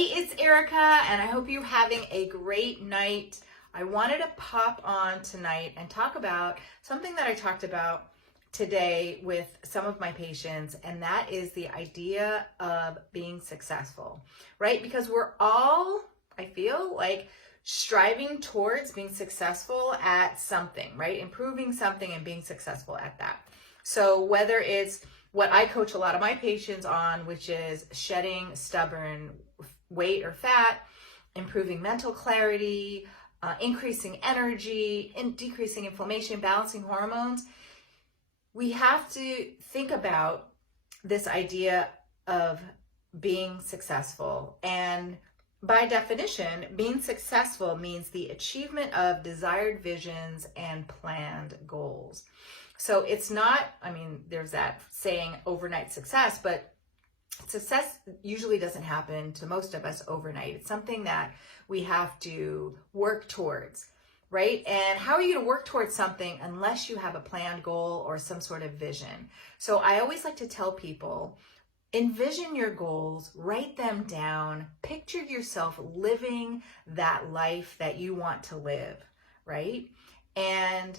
Hey, it's Erica, and I hope you're having a great night. I wanted to pop on tonight and talk about something that I talked about today with some of my patients, and that is the idea of being successful, right? Because we're all, I feel like, striving towards being successful at something, right? Improving something and being successful at that. So whether it's what I coach a lot of my patients on, which is shedding stubborn weight or fat, improving mental clarity, increasing energy, and decreasing inflammation, balancing hormones, we have to think about this idea of being successful. And by definition, being successful means the achievement of desired visions and planned goals. So it's not, there's that saying overnight success, but success usually doesn't happen to most of us overnight. It's something that we have to work towards, right? And how are you going to work towards something unless you have a planned goal or some sort of vision? So I always like to tell people, envision your goals, write them down, picture yourself living that life that you want to live, right? And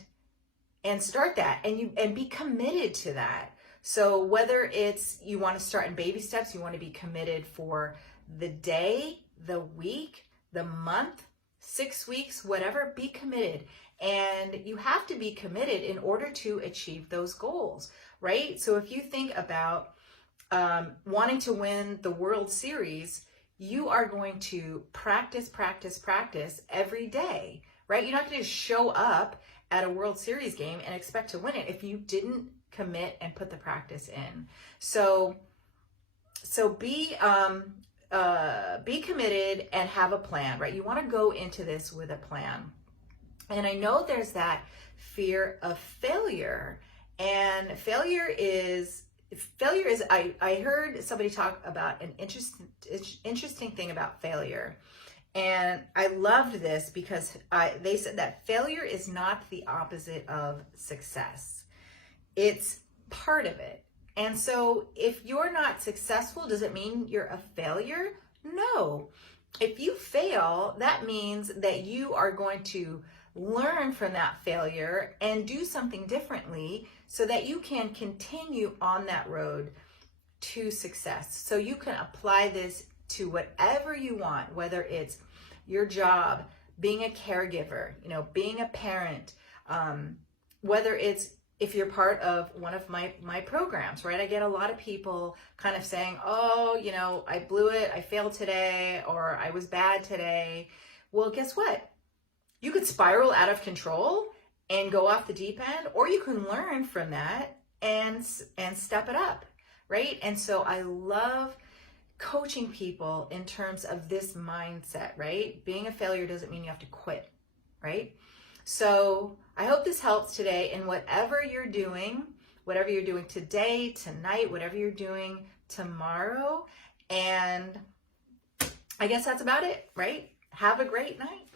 start that and be committed to that. So whether it's you want to start in baby steps, you want to be committed for the day, the week, the month, 6 weeks, whatever, be committed. And you have to be committed in order to achieve those goals, right? So if you think about wanting to win the World Series, you are going to practice every day, right? You're not going to show up at a World Series game and expect to win it if you didn't commit and put the practice in. So be committed and have a plan, right? You want to go into this with a plan. And I know there's that fear of failure, and failure is I heard somebody talk about an interesting thing about failure. And I loved this because they said that failure is not the opposite of success. It's part of it. And so if you're not successful, does it mean you're a failure? No. If you fail, that means that you are going to learn from that failure and do something differently so that you can continue on that road to success. So you can apply this to whatever you want, whether it's your job, being a caregiver, being a parent, whether it's if you're part of one of my programs, right? I get a lot of people kind of saying, oh, I blew it, I failed today, or I was bad today. Well, guess what? You could spiral out of control and go off the deep end, or you can learn from that and step it up, right? And so I love coaching people in terms of this mindset, right? Being a failure doesn't mean you have to quit, right? So I hope this helps today in whatever you're doing today, tonight, whatever you're doing tomorrow. And I guess that's about it, right? Have a great night.